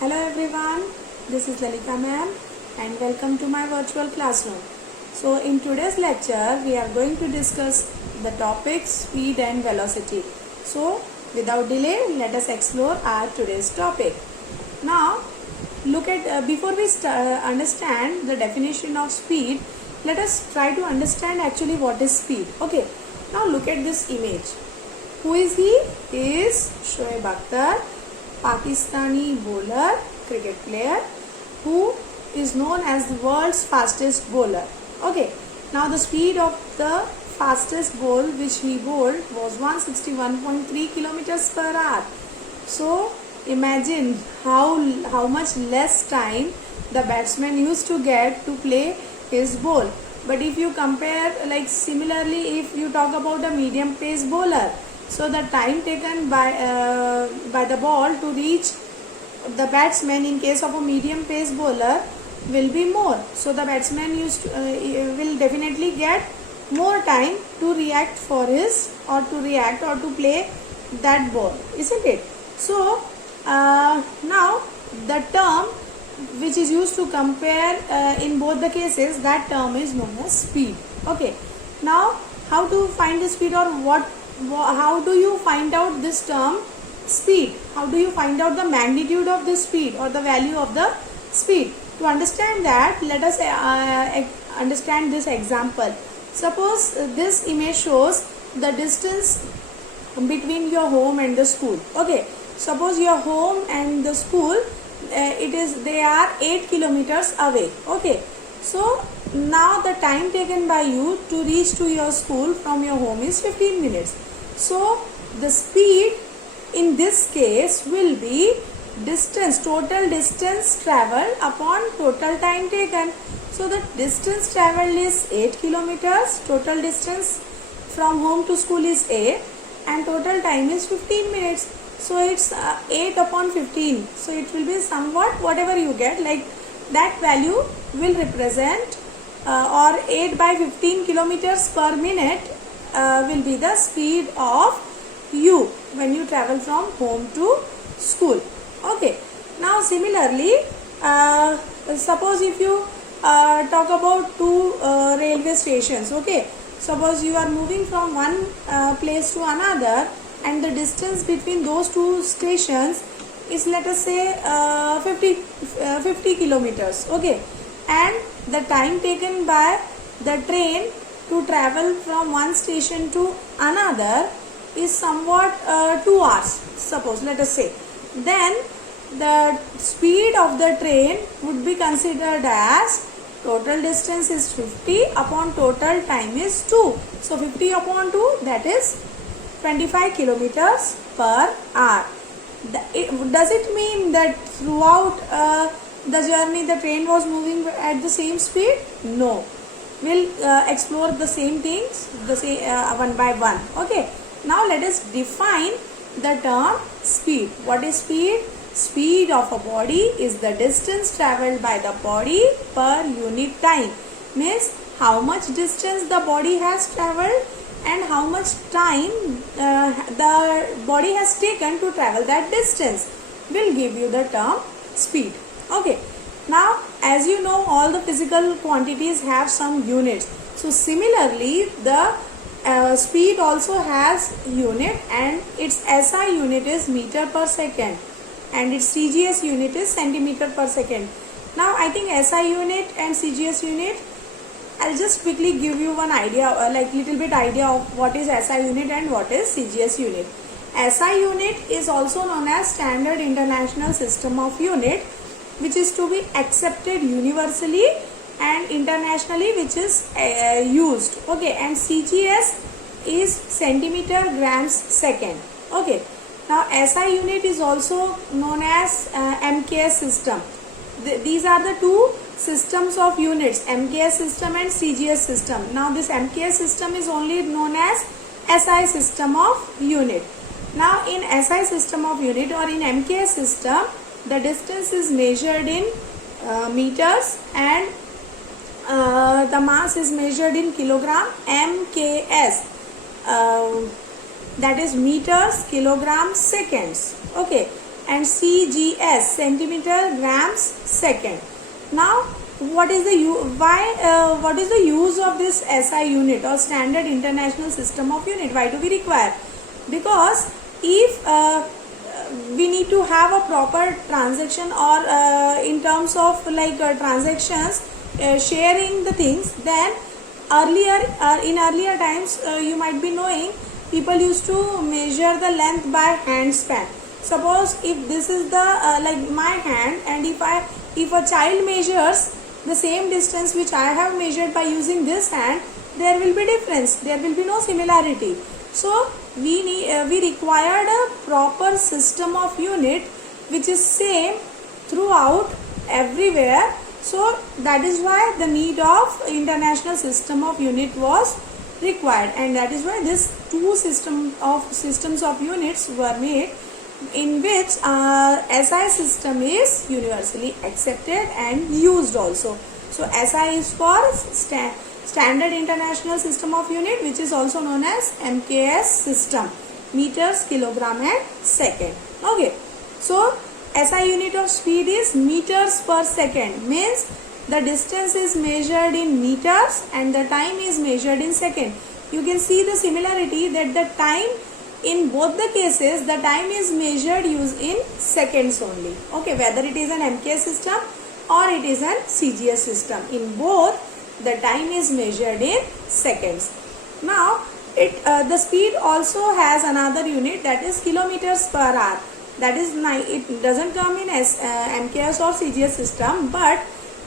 Hello everyone, this is Lalika ma'am and welcome to my virtual classroom. So in today's lecture we are going to discuss the topic speed and velocity. So without delay let us explore our today's topic. Now look at before we understand the definition of speed, let us try to understand actually what is speed. Okay, now look at this image. Who is he? He is Shoaib Akhtar, Pakistani bowler, cricket player who is known as the world's fastest bowler. Okay, now the speed of the fastest ball which he bowled was 161.3 kilometers per hour. So imagine how much less time the batsman used to get to play his ball. But if you compare, like similarly, if you talk about a medium pace bowler, so the time taken by the ball to reach the batsman in case of a medium pace bowler will be more. So the batsman will definitely get more time to react or to play that ball, isn't it? So now the term which is used to compare in both the cases, that term is known as speed. Okay, now how to find the speed, or how do you find out this term speed? How do you find out the magnitude of the speed or the value of the speed? To understand that, let us understand this example. Suppose this image shows the distance between your home and the school. Okay, suppose your home and the school they are 8 kilometers away. Okay, so now the time taken by you to reach to your school from your home is 15 minutes. So the speed in this case will be total distance traveled upon total time taken. So the distance traveled is 8 kilometers, total distance from home to school is 8 and total time is 15 minutes. So it's 8 upon 15. So it will be somewhat whatever you get, like that value will represent or 8 by 15 kilometers per minute will be the speed of you when you travel from home to school. Okay, now similarly suppose if you talk about two railway stations. Okay, suppose you are moving from one place to another and the distance between those two stations is, let us say 50 kilometers. Okay, and the time taken by the train to travel from one station to another is somewhat 2 hours, suppose, let us say. Then the speed of the train would be considered as total distance is 50 upon total time is 2. So 50 upon 2, that is 25 kilometers per hour. Does it mean that throughout the journey the train was moving at the same speed? No. We'll explore the same things one by one. Okay, now let us define the term speed. What is speed? Speed of a body is the distance traveled by the body per unit time. Means how much distance the body has traveled and how much time the body has taken to travel that distance will give you the term speed. Okay, now as you know, all the physical quantities have some units. So similarly the speed also has unit, and its SI unit is meter per second and its CGS unit is centimeter per second. Now I think SI unit and CGS unit, I'll just quickly give you one idea, like little bit idea of what is SI unit and what is CGS unit. SI unit is also known as Standard International System of Unit, which is to be accepted universally and internationally, which is used. Okay, and CGS is centimeter grams second. Okay, now SI unit is also known as MKS system. These are the two systems of units, MKS system and CGS system. Now this MKS system is only known as SI system of unit. Now in SI system of unit or in MKS system, the distance is measured in meters and the mass is measured in kilogram. MKS, that is meters, kilograms, seconds. Okay, and CGS, centimeter grams second. Now what is the use of this SI unit or standard international system of unit? Why do we require? Because if we need to have a proper transaction or in terms of transactions, sharing the things, then in earlier times you might be knowing people used to measure the length by hand span. Suppose if this is the like my hand, and if a child measures the same distance which I have measured by using this hand, there will be difference, there will be no similarity. So we required a proper system of unit which is same throughout everywhere. So that is why the need of international system of unit was required, and that is why this two systems of units were made, in which SI system is universally accepted and used also. So SI is for Standard International System of Unit, which is also known as MKS system, meters, kilogram and second. Okay, so SI unit of speed is meters per second, means the distance is measured in meters and the time is measured in second. You can see the similarity that the time in both the cases, the time is measured in seconds only. Okay, whether it is an MKS system or it is an CGS system, in both the time is measured in seconds. Now the speed also has another unit, that is kilometers per hour. That is, it doesn't come in as MKS or CGS system, but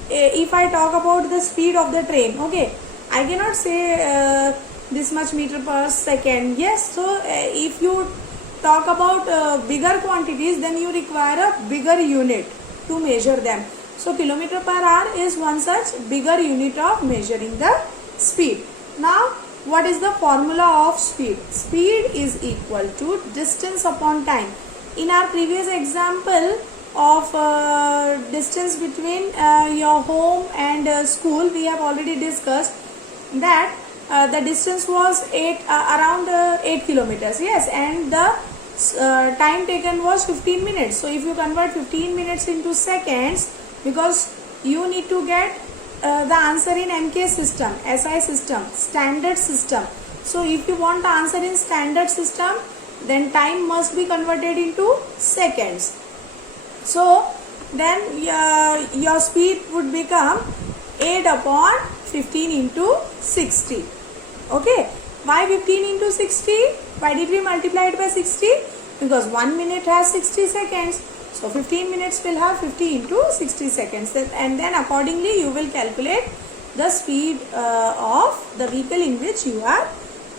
if I talk about the speed of the train, okay, I cannot say this much meter per second. Yes, so if you talk about bigger quantities, then you require a bigger unit to measure them. So kilometer per hour is one such bigger unit of measuring the speed. Now what is the formula of speed? Speed is equal to distance upon time. In our previous example of distance between your home and school, we have already discussed that the distance was around 8 kilometers. Yes, and the time taken was 15 minutes. So if you convert 15 minutes into seconds, because you need to get the answer in MK system, SI system, standard system. So if you want the answer in standard system, then time must be converted into seconds. So then your speed would become 8 upon 15 into 60. Okay, why 15 into 60? Why did we multiply it by 60? Because 1 minute has 60 seconds. So 15 minutes will have 50 into 60 seconds, and then accordingly you will calculate the speed of the vehicle in which you are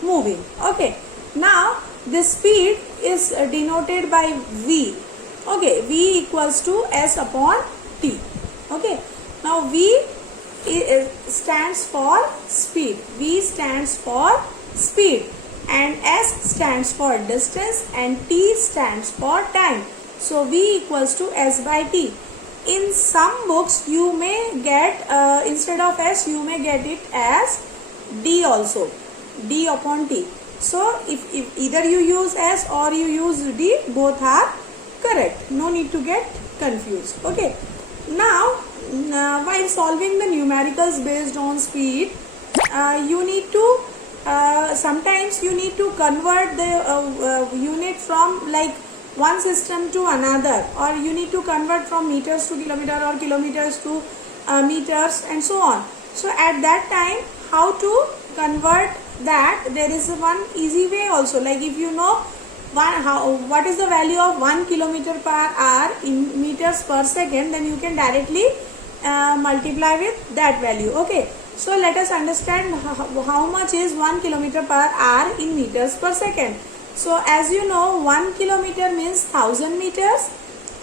moving. Okay, now this speed is denoted by V. Okay, V equals to S upon T. Okay, now V stands for speed. V stands for speed, and S stands for distance, and T stands for time. So V equals to S by T. In some books you may get instead of S you may get it as D also, D upon T. So if either you use S or you use D, both are correct. No need to get confused. Okay. Now while solving the numericals based on speed, you need to sometimes you need to convert the unit from like one system to another, or you need to convert from meters to kilometer or kilometers to meters and so on. So at that time, how to convert that, there is one easy way also. Like if you know what is the value of 1 kilometer per hour in meters per second, then you can directly multiply with that value. Okay, so let us understand how much is 1 kilometer per hour in meters per second. So as you know, 1 kilometer means 1000 meters,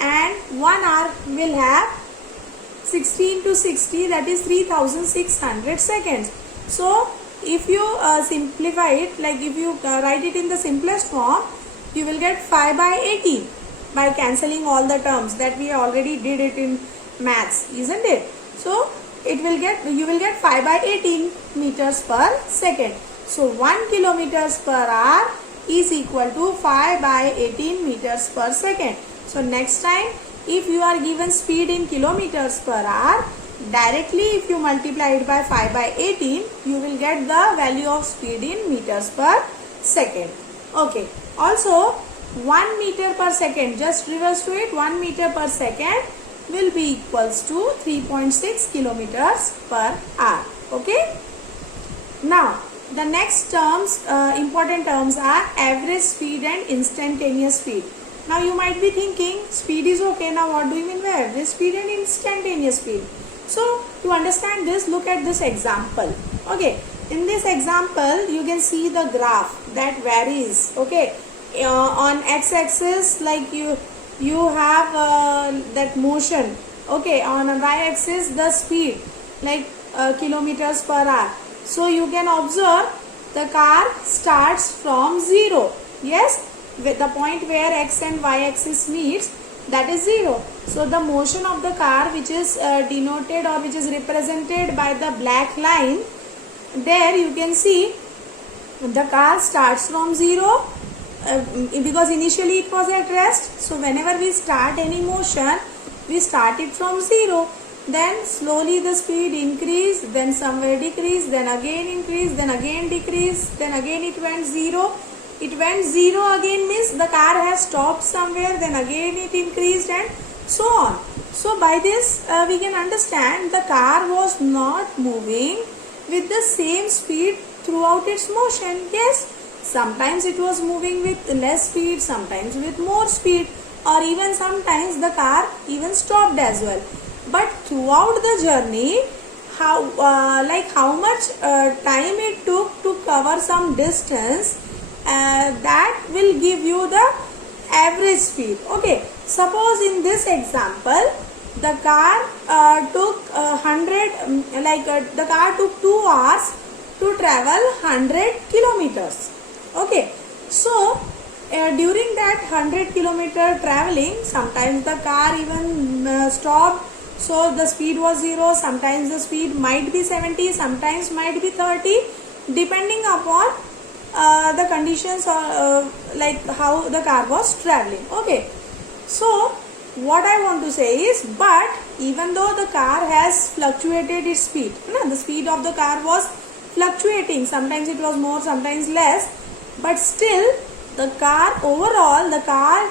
and 1 hour will have 60 into 60, that is 3600 seconds. So if you simplify it, like if you write it in the simplest form, you will get 5 by 18 by cancelling all the terms that we already did it in maths, isn't it? So you will get 5 by 18 meters per second. So 1 kilometers per hour is equal to 5 by 18 meters per second. So next time, if you are given speed in kilometers per hour, directly if you multiply it by 5 by 18, you will get the value of speed in meters per second. Okay. Also, 1 meter per second, just reverse to it, 1 meter per second will be equals to 3.6 kilometers per hour. Okay. Now, the next terms, important terms are average speed and instantaneous speed. Now, you might be thinking, speed is okay. Now, what do you mean by average speed and instantaneous speed? So, to understand this, look at this example. Okay. In this example, you can see the graph that varies. Okay. On x-axis, like you have that motion. Okay. On a y-axis, the speed, like kilometers per hour. So you can observe the car starts from 0. Yes, with the point where x and y axis meets, that is 0. So the motion of the car, which is denoted or which is represented by the black line, there you can see the car starts from 0 because initially it was at rest. So whenever we start any motion, we start it from 0. Then slowly the speed increase, then somewhere decrease, then again increase, then again decrease, then again it went 0. It went 0 again means the car has stopped somewhere, then again it increased and so on. So by this we can understand the car was not moving with the same speed throughout its motion. Yes, sometimes it was moving with less speed, sometimes with more speed, or even sometimes the car even stopped as well. But throughout the journey, how much time it took to cover some distance, that will give you the average speed. Okay, suppose in this example, the car took the car took 2 hours to travel 100 kilometers. Okay, so during that 100 kilometer traveling, sometimes the car even stopped. So the speed was 0, sometimes the speed might be 70, sometimes might be 30, depending upon the conditions or like how the car was traveling. Okay, so what I want to say is, but even though the car has fluctuated its speed, the speed of the car was fluctuating, sometimes it was more, sometimes less, but still the car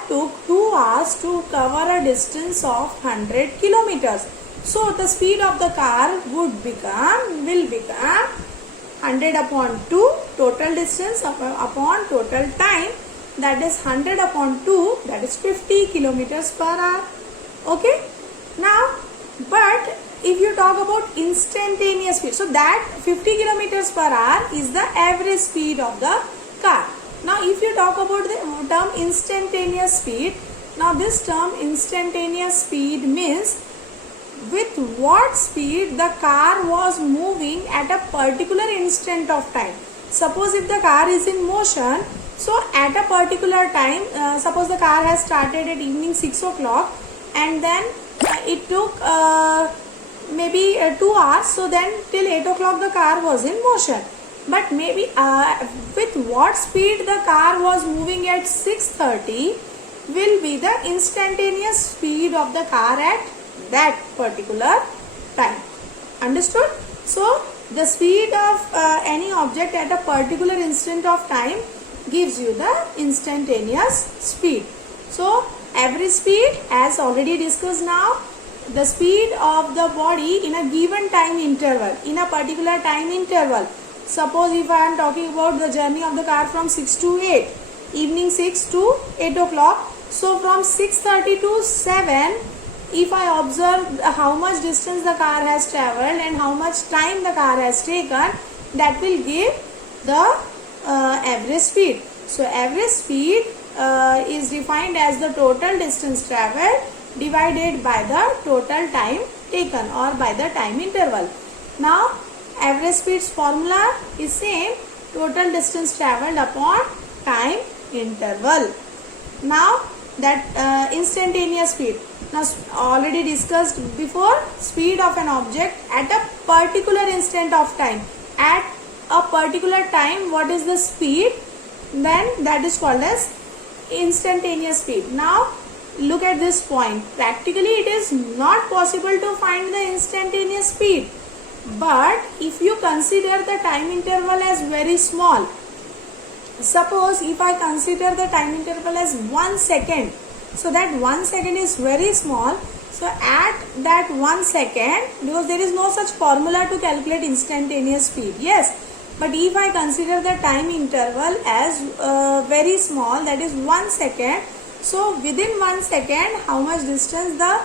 took 2 hours to cover a distance of 100 kilometers. So the speed of the car will become 100 upon 2, total distance upon total time, that is 100 upon 2, that is 50 kilometers per hour. Okay. Now, but if you talk about instantaneous speed, so that 50 kilometers per hour is the average speed of the car. Now, if you talk about the term instantaneous speed, now this term instantaneous speed means with what speed the car was moving at a particular instant of time. Suppose if the car is in motion, so at a particular time, suppose the car has started at evening 6 o'clock and then it took maybe 2 hours, so then till 8 o'clock the car was in motion. But maybe with what speed the car was moving at 6:30 will be the instantaneous speed of the car at that particular time. Understood? So the speed of any object at a particular instant of time gives you the instantaneous speed. So average speed, as already discussed now, the speed of the body in a given time interval, in a particular time interval. Suppose if I am talking about the journey of the car from 6 to 8, evening 6 to 8 o'clock. So from 6:30 to 7, if I observe how much distance the car has travelled and how much time the car has taken, that will give the average speed. So average speed is defined as the total distance travelled divided by the total time taken or by the time interval. Now, average speed's formula is same, total distance travelled upon time interval. Now that instantaneous speed, now already discussed before, speed of an object at a particular instant of time. At a particular time, what is the speed? Then that is called as instantaneous speed. Now look at this point. Practically it is not possible to find the instantaneous speed, but if you consider the time interval as very small, suppose if I consider the time interval as 1 second, so that 1 second is very small. So at that 1 second, because there is no such formula to calculate instantaneous speed, yes, but if I consider the time interval as very small, that is 1 second, so within 1 second how much distance the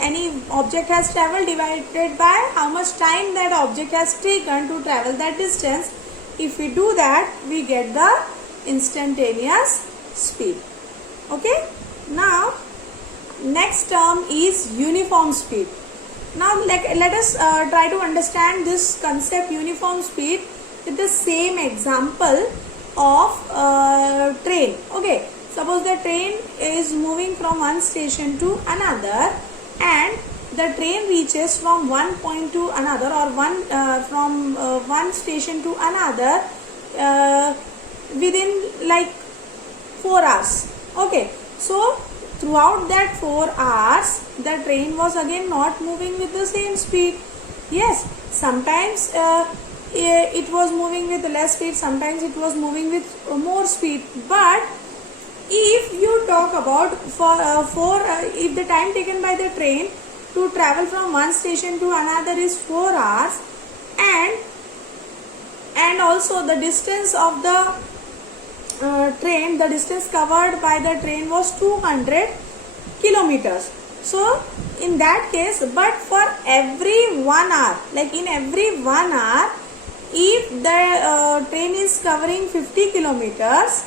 any object has travelled divided by how much time that object has taken to travel that distance. If we do that, we get the instantaneous speed. Okay. Now next term is uniform speed. Now let us try to understand this concept uniform speed with the same example of train. Okay, suppose the train is moving from one station to another, and the train reaches from one point to another, or from one station to another within like 4 hours. Okay, so throughout that 4 hours, the train was again not moving with the same speed. Yes, sometimes it was moving with less speed, sometimes it was moving with more speed. But if you talk about if the time taken by the train to travel from one station to another is 4 hours, and also the distance of the train, the distance covered by the train was 200 kilometers. So in that case, but for every 1 hour, like in every 1 hour, if the train is covering 50 kilometers,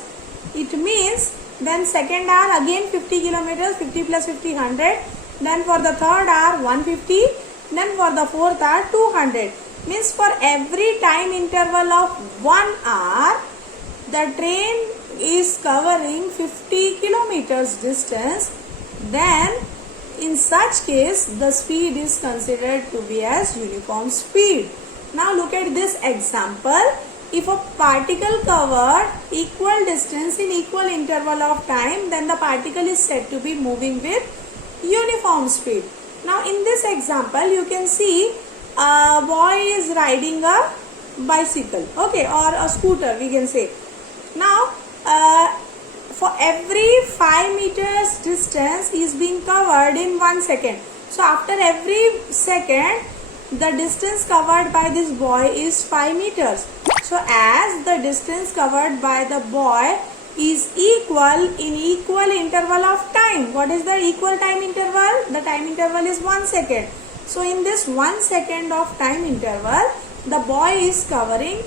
it means then second hour again 50 kilometers, 50 plus 50, 100. Then for the third hour 150. Then for the fourth hour 200. Means for every time interval of 1 hour, the train is covering 50 kilometers distance. Then in such case, the speed is considered to be as uniform speed. Now look at this example. If a particle covered equal distance in equal interval of time, then the particle is said to be moving with uniform speed. Now in this example, you can see a boy is riding a bicycle, okay, or a scooter we can say. Now for every 5 meters distance is being covered in 1 second. So after every second, the distance covered by this boy is 5 meters. So as the distance covered by the boy is equal in equal interval of time. What is the equal time interval? The time interval is 1 second. So in this 1 second of time interval, the boy is covering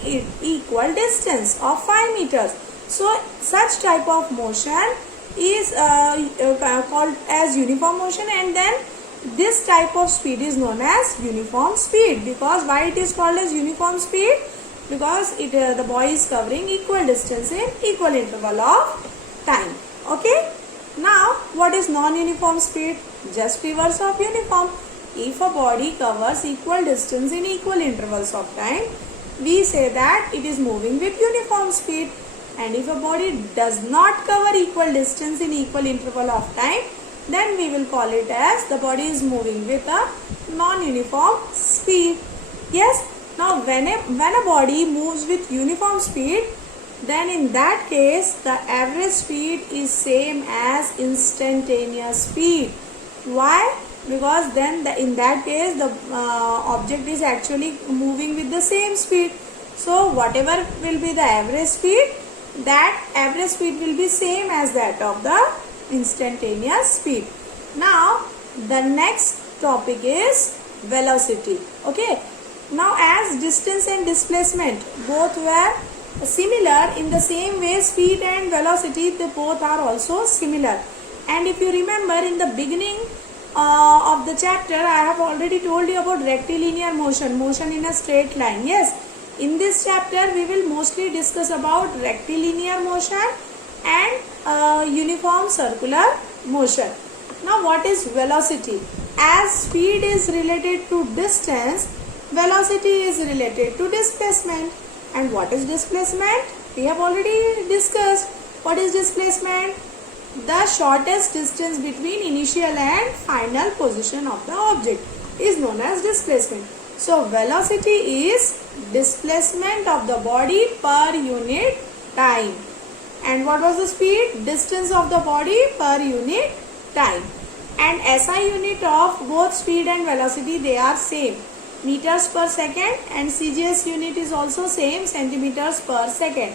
equal distance of 5 meters. So such type of motion is called as uniform motion, and then this type of speed is known as uniform speed. Because why it is called as uniform speed? Because the boy is covering equal distance in equal interval of time. Okay. Now what is non-uniform speed? Just reverse of uniform. If a body covers equal distance in equal intervals of time, we say that it is moving with uniform speed. And if a body does not cover equal distance in equal interval of time, then we will call it as the body is moving with a non-uniform speed. Yes. Now when a body moves with uniform speed, then in that case the average speed is same as instantaneous speed. Why? Because then in that case the object is actually moving with the same speed. So whatever will be the average speed, that average speed will be same as that of the instantaneous speed. Now the next topic is velocity. Okay. Now as distance and displacement both were similar, in the same way speed and velocity, they both are also similar. And if you remember, in the beginning of the chapter, I have already told you about rectilinear motion, motion in a straight line. Yes, in this chapter we will mostly discuss about rectilinear motion and uniform circular motion. Now what is velocity? As speed is related to distance, velocity is related to displacement. And what is displacement? We have already discussed. What is displacement? the shortest distance between initial and final position of the object is known as displacement. So velocity is displacement of the body per unit time. And what was the speed? Distance of the body per unit time. And SI unit of both speed and velocity, they are same, meters per second, and CGS unit is also same, centimeters per second.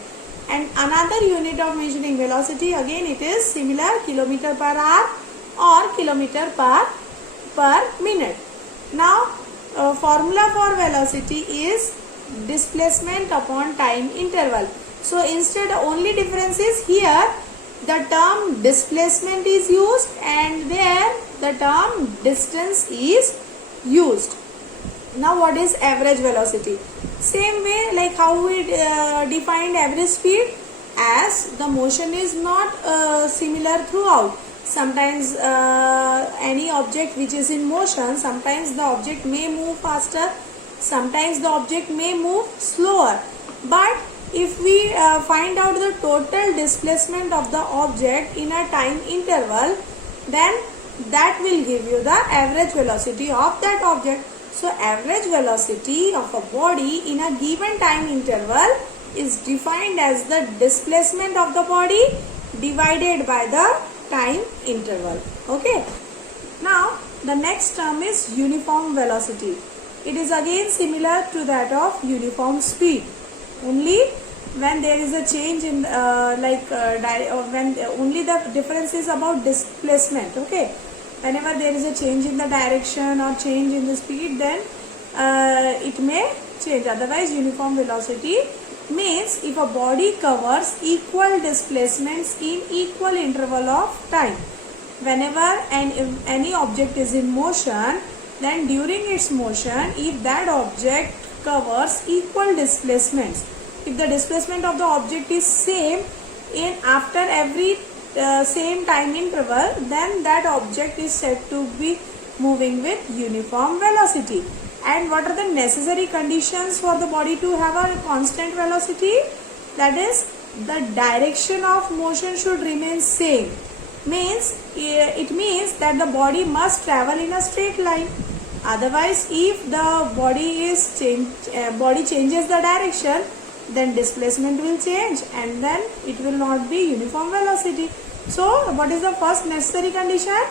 And another unit of measuring velocity, again it is similar, kilometer per hour or kilometer per minute. Now formula for velocity is displacement upon time interval. So instead, only difference is here the term displacement is used and there the term distance is used. Now what is average velocity? Same way like how we defined average speed, as the motion is not similar throughout. Sometimes any object which is in motion, sometimes the object may move faster, sometimes the object may move slower. But if we find out the total displacement of the object in a time interval, then that will give you the average velocity of that object. So average velocity of a body in a given time interval is defined as the displacement of the body divided by the time interval. Okay. Now the next term is uniform velocity. It is again similar to that of uniform speed. Only when there is a change in when only the difference is about displacement. Okay. Whenever there is a change in the direction or change in the speed, then it may change. Otherwise, uniform velocity means if a body covers equal displacements in equal interval of time. Whenever any object is in motion, then during its motion, if that object covers equal displacements, if the displacement of the object is same in after every same time interval, then that object is said to be moving with uniform velocity. And what are the necessary conditions for the body to have a constant velocity? That is, the direction of motion should remain same. It means that the body must travel in a straight line. Otherwise, if the body changes the direction, then displacement will change and then it will not be uniform velocity. So what is the first necessary condition?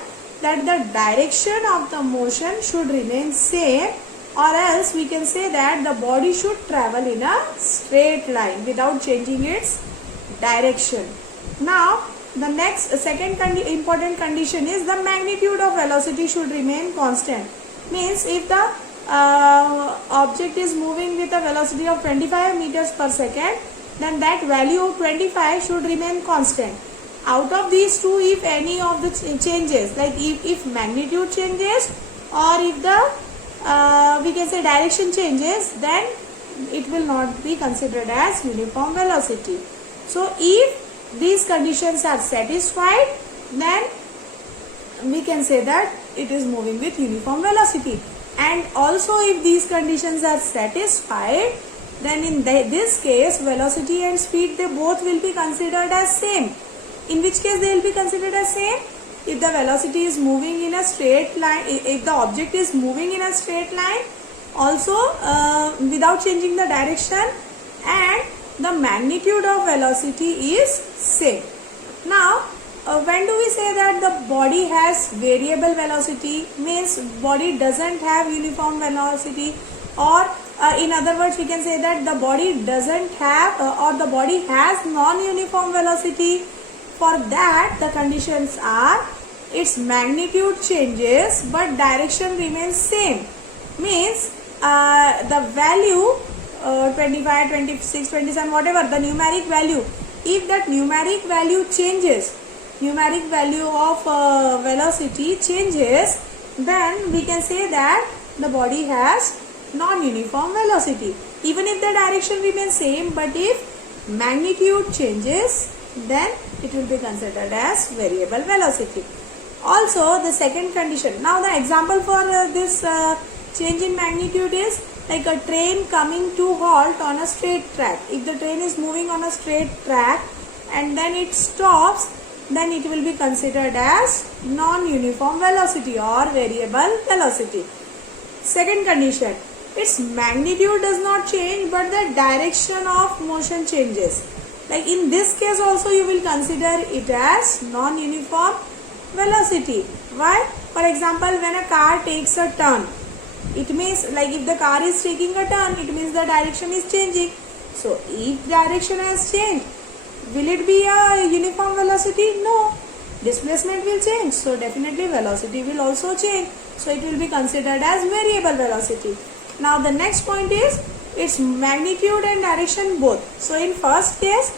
That the direction of the motion should remain same, or else we can say that the body should travel in a straight line without changing its direction. Now the second important condition is the magnitude of velocity should remain constant. Means if the object is moving with a velocity of 25 meters per second, then that value of 25 should remain constant. Out of these two, if any of the changes, like if magnitude changes or if the we can say direction changes, then it will not be considered as uniform velocity. So if these conditions are satisfied, then we can say that it is moving with uniform velocity. And also if these conditions are satisfied, then in this case velocity and speed, they both will be considered as same. In which case they will be considered as same? If the velocity is moving in a straight line, if the object is moving in a straight line also without changing the direction, and the magnitude of velocity is same. Now when do we say that the body has variable velocity? Means body doesn't have uniform velocity, or in other words we can say that the body doesn't have or the body has non-uniform velocity. For that the conditions are its magnitude changes but direction remains same. Means the value 25, 26, 27, whatever the numeric value, if that numeric value changes, numeric value of velocity changes, then we can say that the body has non-uniform velocity. Even if the direction remains same, but if magnitude changes, then it will be considered as variable velocity. Also the second condition. Now the example for this change in magnitude is like a train coming to halt on a straight track. If the train is moving on a straight track and then it stops then it will be considered as non-uniform velocity or variable velocity. Second condition, its magnitude does not change but the direction of motion changes. Like in this case also you will consider it as non-uniform velocity. Why? For example, when a car takes a turn, it means, like if the car is taking a turn, it means the direction is changing. So if direction has changed, will it be a uniform velocity? No. Displacement will change. So definitely velocity will also change. So it will be considered as variable velocity. Now the next point is its magnitude and direction both. So in first case,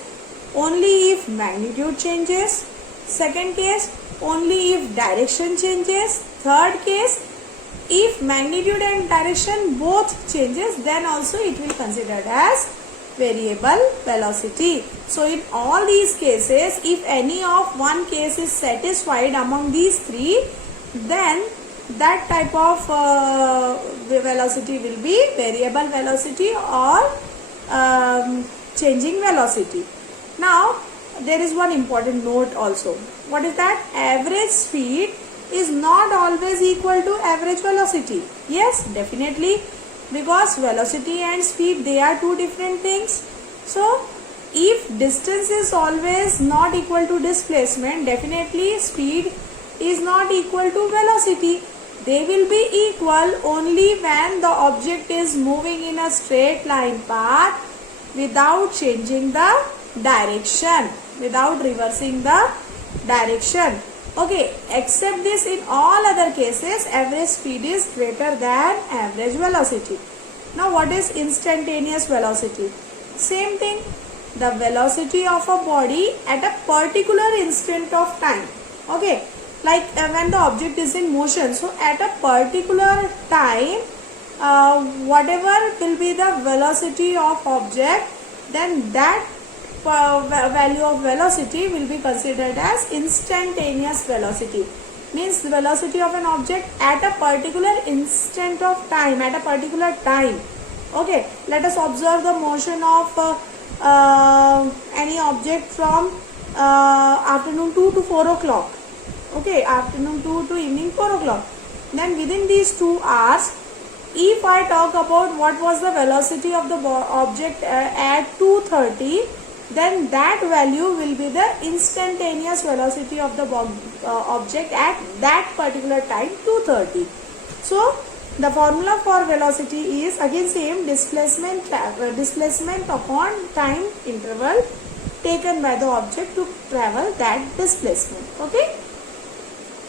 only if magnitude changes. Second case, only if direction changes. Third case, if magnitude and direction both changes, then also it will be considered as variable velocity. So in all these cases, if any of one case is satisfied among these three, then that type of velocity will be variable velocity or changing velocity. Now there is one important note also. What is that? Average speed is not always equal to average velocity. Yes, definitely, because velocity and speed, they are two different things. So if distance is always not equal to displacement, definitely speed is not equal to velocity. They will be equal only when the object is moving in a straight line path without changing the direction, without reversing the direction. Okay, except this, in all other cases, average speed is greater than average velocity. Now what is instantaneous velocity? Same thing, the velocity of a body at a particular instant of time. Okay, like when the object is in motion, so at a particular time, whatever will be the velocity of object, then that value of velocity will be considered as instantaneous velocity. Means the velocity of an object at a particular instant of time, at a particular time. Okay, let us observe the motion of any object from afternoon 2 to 4 o'clock. Okay, afternoon 2 to evening 4 o'clock. Then within these 2 hours, if I talk about what was the velocity of the object at 2:30, then that value will be the instantaneous velocity of the object at that particular time, 2:30. So the formula for velocity is again same, displacement upon time interval taken by the object to travel that displacement. Okay.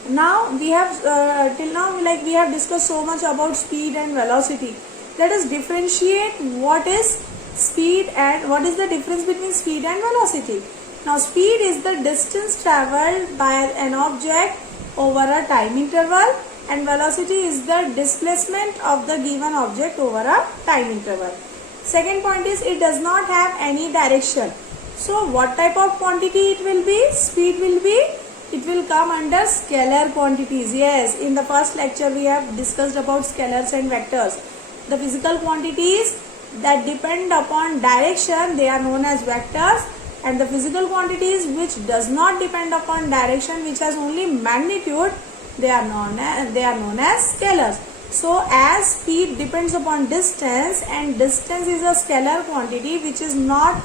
Now we have till now we have discussed so much about speed and velocity. Let us differentiate what is speed and what is the difference between speed and velocity. Now speed is the distance travelled by an object over a time interval, and velocity is the displacement of the given object over a time interval. Second point is it does not have any direction. So what type of quantity it will be? Speed will be, it will come under scalar quantities. Yes, in the first lecture we have discussed about scalars and vectors. The physical quantities that depend upon direction, they are known as vectors, and the physical quantities which does not depend upon direction, which has only magnitude, they are known as scalars. So as speed depends upon distance, and distance is a scalar quantity which is not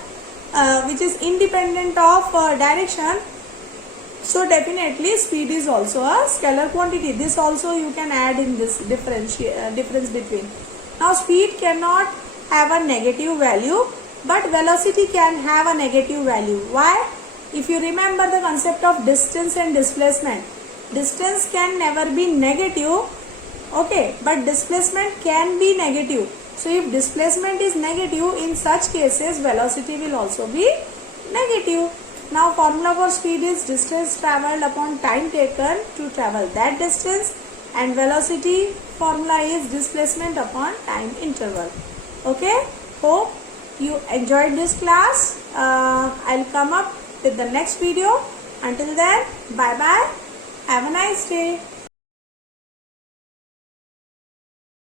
which is independent of direction, so definitely speed is also a scalar quantity. This also you can add in this difference between. Now speed cannot have a negative value, but velocity can have a negative value. Why? If you remember the concept of distance and displacement, distance can never be negative, okay, but displacement can be negative. So if displacement is negative, in such cases velocity will also be negative. Now formula for speed is distance travelled upon time taken to travel that distance, and velocity formula is displacement upon time interval. Okay, hope you enjoyed this class. I'll come up with the next video. Until then, bye bye. Have a nice day.